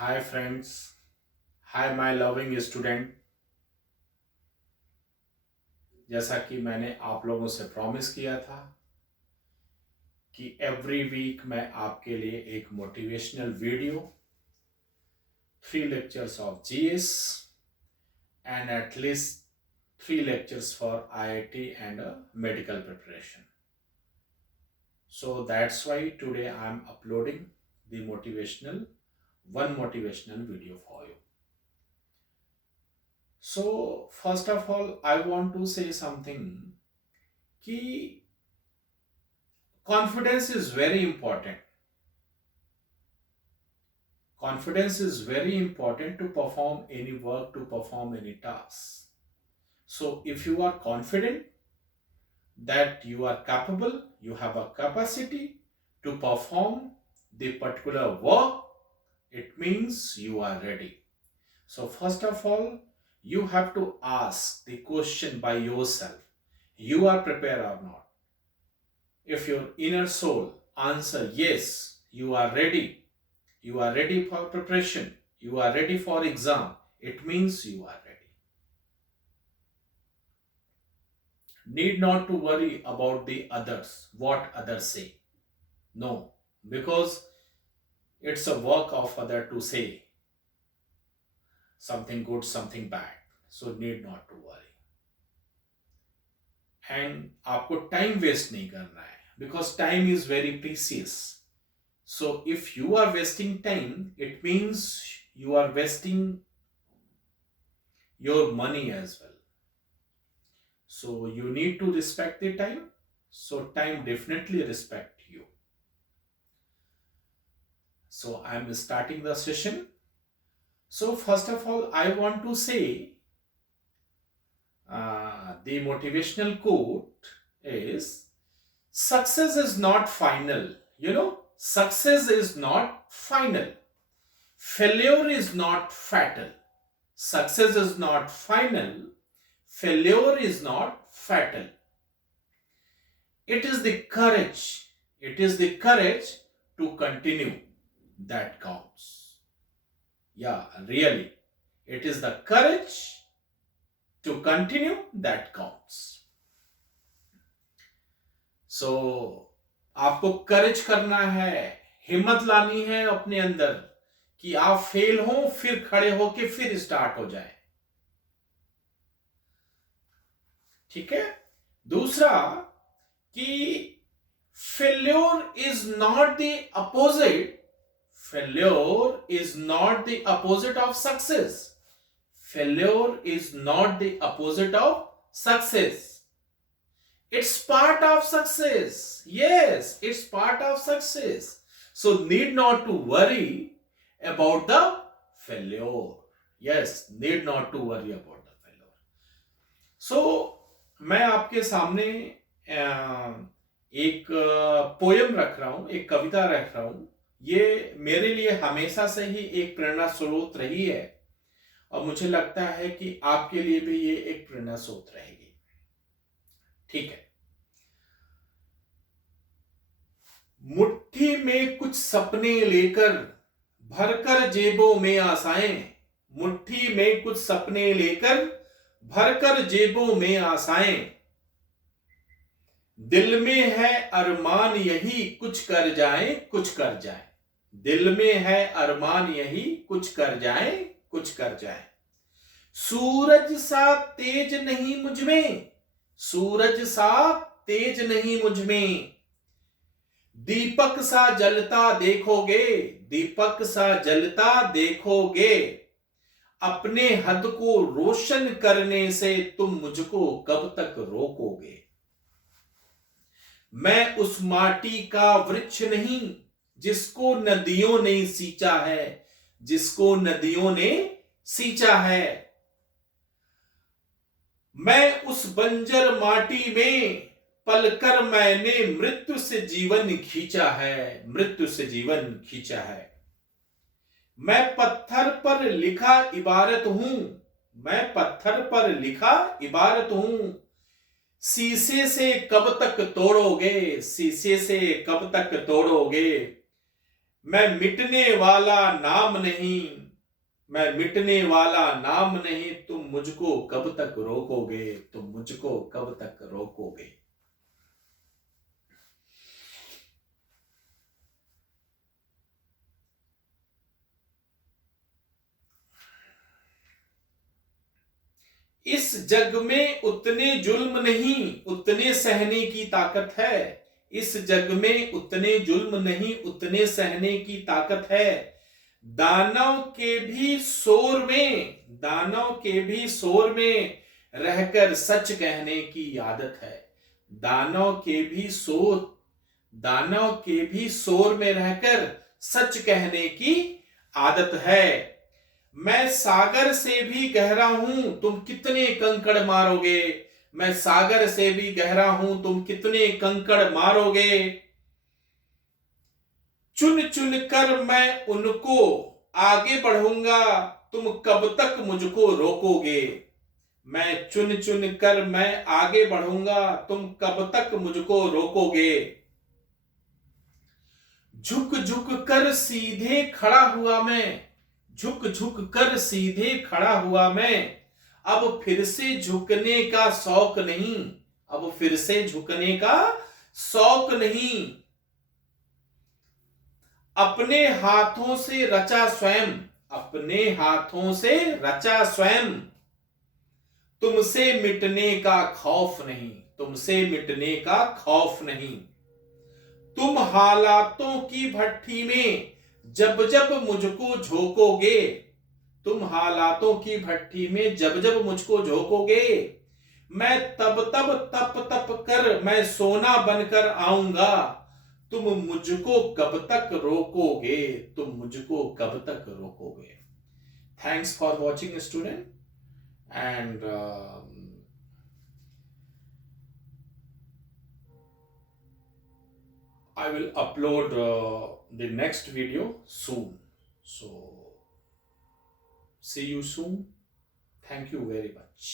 Hi friends, hi my loving student। जैसा कि मैंने आप लोगों से प्रॉमिस किया था कि एवरी वीक मैं आपके लिए एक motivational video, 3 lectures of GS and at least 3 lectures for IIT and medical preparation. So that's why today I'm uploading the one motivational video for you. So first of all, I want to say something कि confidence is very important. Confidence is very important to perform any work, to perform any task. So if you are confident that you are capable, you have a capacity to perform the particular work, it means you are ready. So first of all, you have to ask the question by yourself. You are prepared or not? If your inner soul answer yes, you are ready. You are ready for preparation. You are ready for exam. It means you are ready. Need not to worry about the others, what others say. No, because it's a work of other to say something good, something bad. So need not to worry. And आपको time waste नहीं करना है because time is very precious. So if you are wasting time, it means you are wasting your money as well. So you need to respect the time. So time definitely respect you. So I am starting the session. So first of all, I want to say the motivational quote is success is not final. Success is not final. Failure is not fatal. Success is not final. Failure is not fatal. It is the courage. It is the courage to continue that counts. Yeah, really. It is the courage to continue that counts. So, आपको करेज करना है, हिम्मत लानी है अपने अंदर कि आप फेल हो फिर खड़े होके फिर स्टार्ट हो जाए। ठीक है। दूसरा कि failure is not the opposite of success. Failure is not the opposite of success. It's part of success. Yes, it's part of success. So need not to worry about the failure. Yes, need not to worry about the failure. So मैं आपके सामने एक poem रख रहा हूं, एक कविता रख रहा हूं। ये मेरे लिए हमेशा से ही एक प्रेरणा स्रोत रही है और मुझे लगता है कि आपके लिए भी ये एक प्रेरणा स्रोत रहेगी। ठीक है। मुट्ठी में कुछ सपने लेकर भरकर जेबों में आशाएं। मुट्ठी में कुछ सपने लेकर भरकर जेबों में आशाएं। दिल में है अरमान यही कुछ कर जाए, कुछ कर जाए। दिल में है अरमान यही कुछ कर जाए, कुछ कर जाए। सूरज सा तेज नहीं मुझ में, सूरज सा तेज नहीं मुझ में। दीपक सा जलता देखोगे, दीपक सा जलता देखोगे। अपने हद को रोशन करने से तुम मुझको कब तक रोकोगे। मैं उस माटी का वृक्ष नहीं जिसको नदियों ने सींचा है, जिसको नदियों ने सींचा है। मैं उस बंजर माटी में पलकर मैंने मृत्यु से जीवन खींचा है, मृत्यु से जीवन खींचा है। मैं पत्थर पर लिखा इबारत हूं, मैं पत्थर पर लिखा इबारत हूं। शीशे से कब तक तोड़ोगे, शीशे से कब तक तोड़ोगे। मैं मिटने वाला नाम नहीं, मैं मिटने वाला नाम नहीं, तुम मुझको कब तक रोकोगे, तुम मुझको कब तक रोकोगे। इस जग में उतने जुल्म नहीं, उतने सहने की ताकत है। इस जग में उतने जुल्म नहीं, उतने सहने की ताकत है। दानव के भी शोर में, दानव के भी शोर में रहकर सच कहने की आदत है। दानव के भी शोर, दानव के भी शोर में रहकर सच कहने की आदत है। मैं सागर से भी गहरा हूं, तुम कितने कंकड़ मारोगे। मैं सागर से भी गहरा हूं, तुम कितने कंकड़ मारोगे। चुन चुन कर मैं उनको आगे बढ़ूंगा, तुम कब तक मुझको रोकोगे। मैं चुन चुन कर मैं आगे बढ़ूंगा, तुम कब तक मुझको रोकोगे। झुक झुक कर सीधे खड़ा हुआ मैं, झुक झुक कर सीधे खड़ा हुआ मैं, अब फिर से झुकने का शौक नहीं, अब फिर से झुकने का शौक नहीं। अपने हाथों से रचा स्वयं, अपने हाथों से रचा स्वयं, तुमसे मिटने का खौफ नहीं, तुमसे मिटने का खौफ नहीं। तुम हालातों की भट्ठी में जब जब मुझको झोंकोगे, तुम हालातों की भट्ठी में जब जब मुझको झोंकोगे, मैं तब तब तप तप कर मैं सोना बनकर आऊंगा, तुम मुझको कब तक रोकोगे, तुम मुझको कब तक रोकोगे। Thanks for watching student, and I will upload the next video soon. So see you soon. Thank you very much.